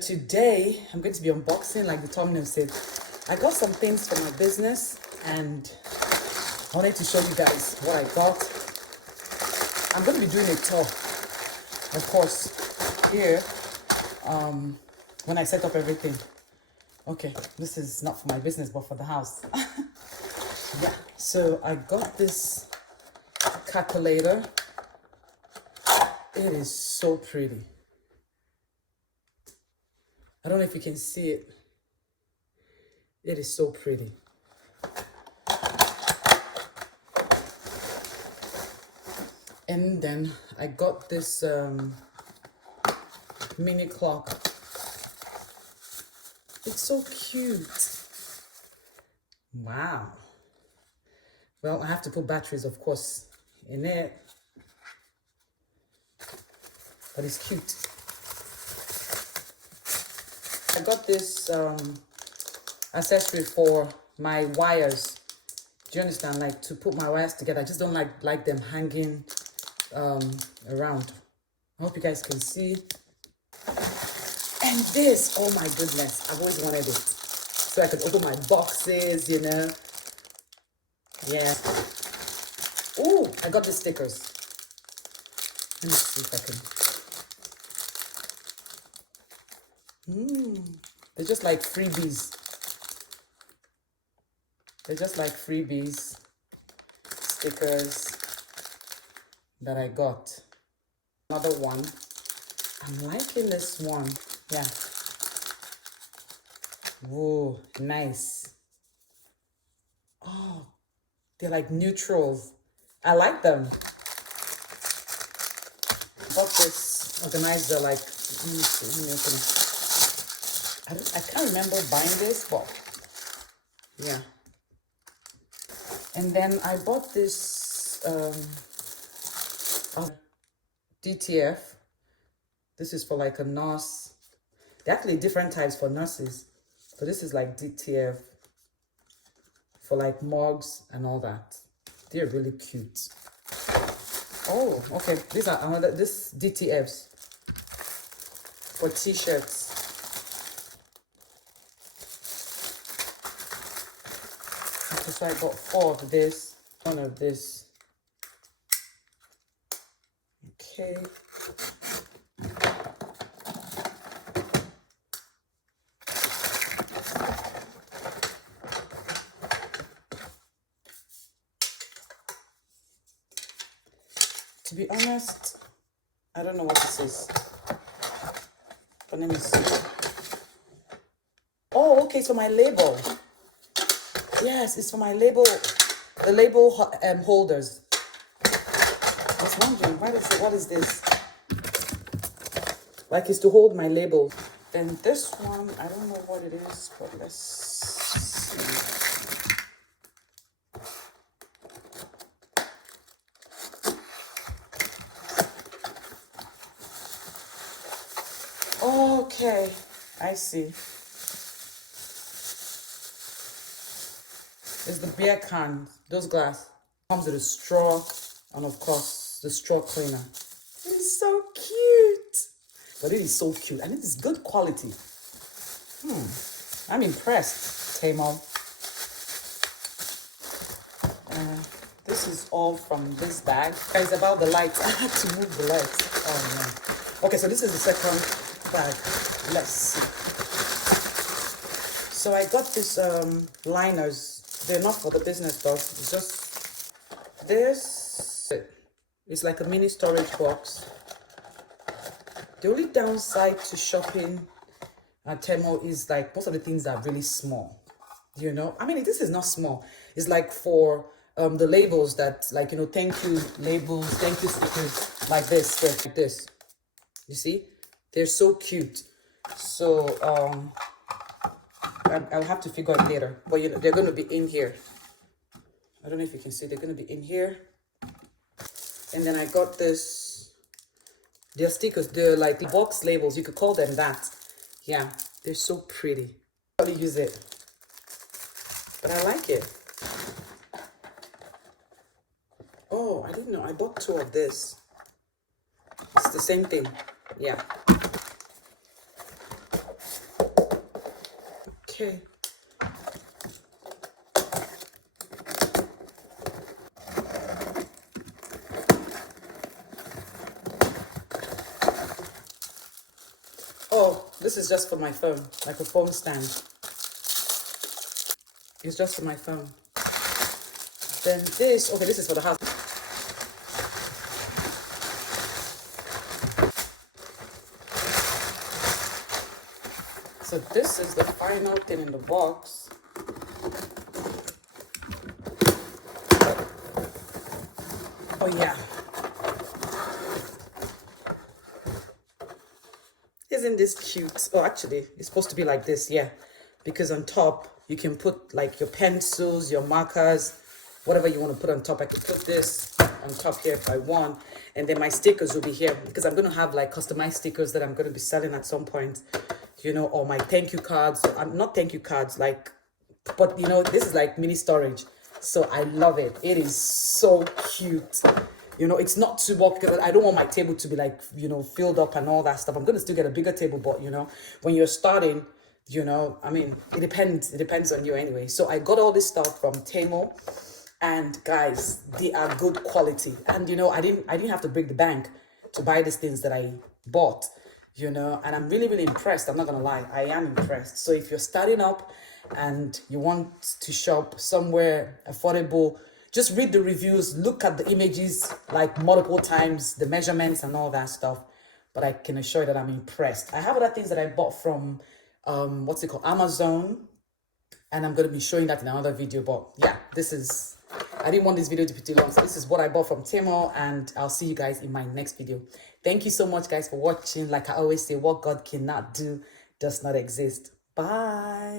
Today, I'm going to be unboxing, like the thumbnail said. I got some things for my business and I wanted to show you guys what I got. I'm going to be doing a tour, of course, here, when I set up everything. Okay, this is not for my business, but for the house. Yeah, so I got this calculator. It is so pretty. I don't know if you can see it. It is so pretty. And then I got this mini clock. It's so cute. Wow. Well, I have to put batteries, of course, in it. But it's cute. I got this accessory for my wires. Do you understand? Like to put my wires together. I just don't like them hanging around. I hope you guys can see. And this, oh my goodness, I've always wanted it. So I could open my boxes, you know. Yeah. Oh, I got the stickers. Let me see if I can. They're just like freebies. They're just like freebies, stickers that I got. Another one. I'm liking this one. Yeah. Whoa, nice. Oh, they're like neutrals. I like them. Got this organizer, like, let me open it. I can't remember buying this, but yeah. And then I bought this DTF. This is for like a nurse. There are actually different types for nurses, but this is like DTF for like mugs and all that. They're really cute. Oh, okay. These are this DTFs for t-shirts. Okay, so I got 4 of this, 1 of this. Okay. To be honest, I don't know what this is. But let me see. Oh, okay, so my label. Yes, it's for my label, the label holders. I was wondering, what is this? Like it's to hold my label. Then this one, I don't know what it is, but let's see. Okay, I see. It's the beer can, those glass. Comes with a straw and of course the straw cleaner. It is so cute. But it is so cute and it is good quality. I'm impressed, Tamil. This is all from this bag. Guys, about the lights. I had to move the lights. Oh no. Okay, so this is the second bag. Let's see. So I got this liners. They're not for the business though. It's just this. It's like a mini storage box. The only downside to shopping at Temo is like most of the things are really small. You know, I mean, this is not small. It's like for the labels that, like, you know, thank you labels, thank you stickers, like this, like this. You see, they're so cute. So I'll have to figure out later, but you know, they're going to be in here. I don't know if you can see, they're going to be in here. And then I got this, they're stickers, they're like box labels, you could call them that. Yeah, they're so pretty. I'll probably use it, but I like it. Oh, I didn't know, I bought 2 of this. It's the same thing, yeah. Okay. Oh, this is just for my phone, like a phone stand. It's just for my phone. Then this, okay, this is for the house. So this is the final thing in the box. Oh yeah. Isn't this cute? Oh, actually, it's supposed to be like this, yeah. Because on top, you can put like your pencils, your markers, whatever you want to put on top. I could put this on top here if I want. And then my stickers will be here because I'm going to have like customized stickers that I'm going to be selling at some point, you know, or my thank you cards. So I'm not thank you cards, like, but you know, this is like mini storage. So I love it. It is so cute. You know, it's not too bulky because I don't want my table to be like, you know, filled up and all that stuff. I'm going to still get a bigger table, but you know, when you're starting, you know, I mean, it depends on you anyway. So I got all this stuff from Temu, and guys, they are good quality. And you know, I didn't have to break the bank to buy these things that I bought, you know, and I'm really impressed. I'm not gonna lie, I am impressed. So if you're starting up and you want to shop somewhere affordable, just read the reviews, look at the images like multiple times, the measurements and all that stuff. But I can assure you that I'm impressed. I have other things that I bought from what's it called, Amazon, and I'm going to be showing that in another video. But yeah, this is, I didn't want this video to be too long, so this is what I bought from Temu, and I'll see you guys in my next video. Thank you so much, guys, for watching. Like I always say, what God cannot do does not exist. Bye.